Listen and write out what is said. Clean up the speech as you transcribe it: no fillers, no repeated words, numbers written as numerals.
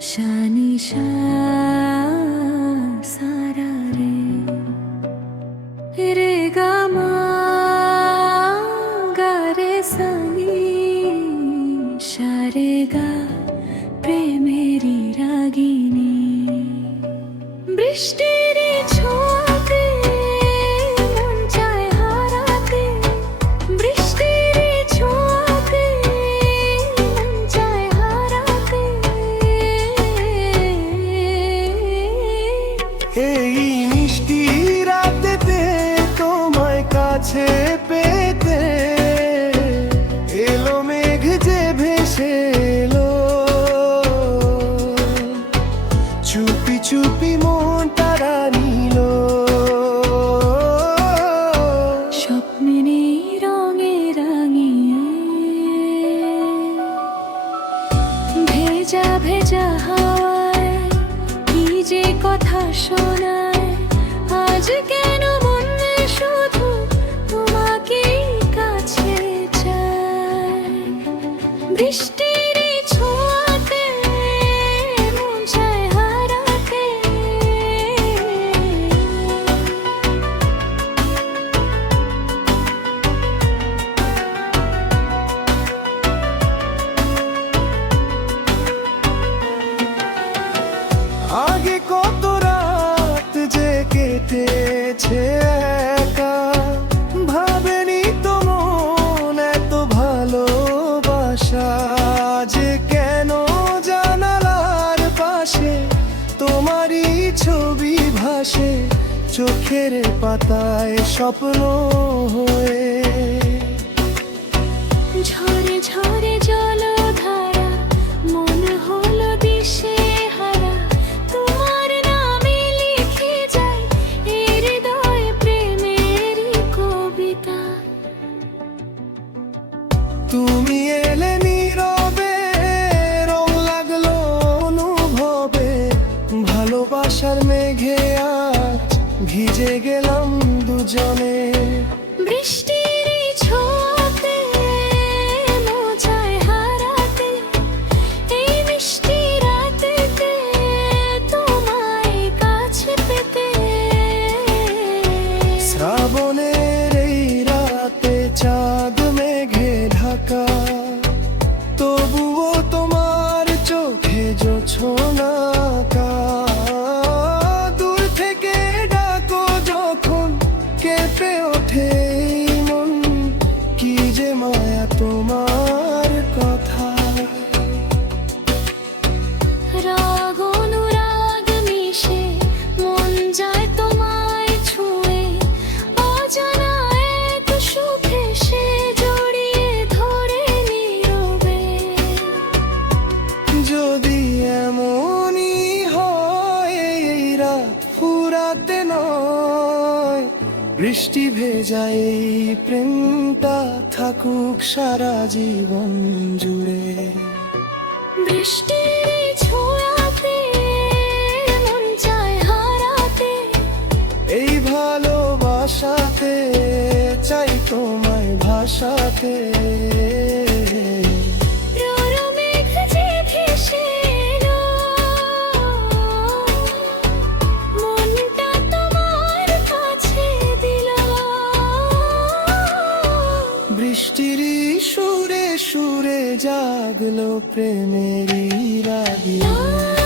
শানি সারা রে গা মা গা রে সানি সারে গা প্রেমেরি রাগিনী বৃষ্টির ছোঁয়াতে মন চায় হারাতে বৃষ্টির ছোঁয়াতে মন চায় হারাতে এই মিষ্টি রাতেতে তোমায় কাছে পেতে এলো মেঘ যে ভেসে এলো চুপি চুপি মন তারা নিল স্বপ্নে রঙে রাঙিয়ে ভেজা ভেজা হাওয়ায় কি যে কথা শোনায় আজ কেন মনে শুধু তোমাকে কাছে চায় বৃষ্টির ছোঁয়াতে মন চায় হারাতে আগে কত রাত যে কেটেছে একা ভাবেনি তো মন এত ভালোবাসা যে কেন জানালার পাশে তোমারই ছবি ভাসে চোখের পাতায় স্বপ্ন হয়ে ঝরে ঝরে জলধারা মন হলো দিশে হারা তোমার নামে লিখে যায় এই হৃদয় প্রেমের কবিতা তুমি এলে নীরবে রং লাগলো অনুভবে ভালোবাসার মেঘে আজ ভিজে গেলাম দুজনে বৃষ্টির ছোঁয়াতে মন চায় হারাতে এই মিষ্টি রাতেতে তোমায় কাছে পেতে শ্রাবণের এই রাতে চাঁদ মেঘে ঢাকা তবুও তোমার চোখে জোছনা আঁকা। দূর থেকে ডাকো যখন কেঁপে ওঠে এই মন কি যে মায়া তোমার কথা রাগ অনুরাগ মিশে মন যায় তোমায় ছুঁয়ে অজানা এক সুখে সে জড়িয়ে ধরে নীরবে যদি এমনই হয় এই রাত ফুরাতে নয় বৃষ্টি ভেজা এই প্রেমটা থাকুক সারা জীবন জুড়ে বৃষ্টির ছোঁয়াতে মন চায় হারাতে এই ভালোবাসাতে চাই তোমায় ভাসাতে রোরো মেঘ যে ভেসে এলো মনটা তোমার কাছে দিল বৃষ্টির সুরে সুরে জাগলো প্রেমেরই রাগিনী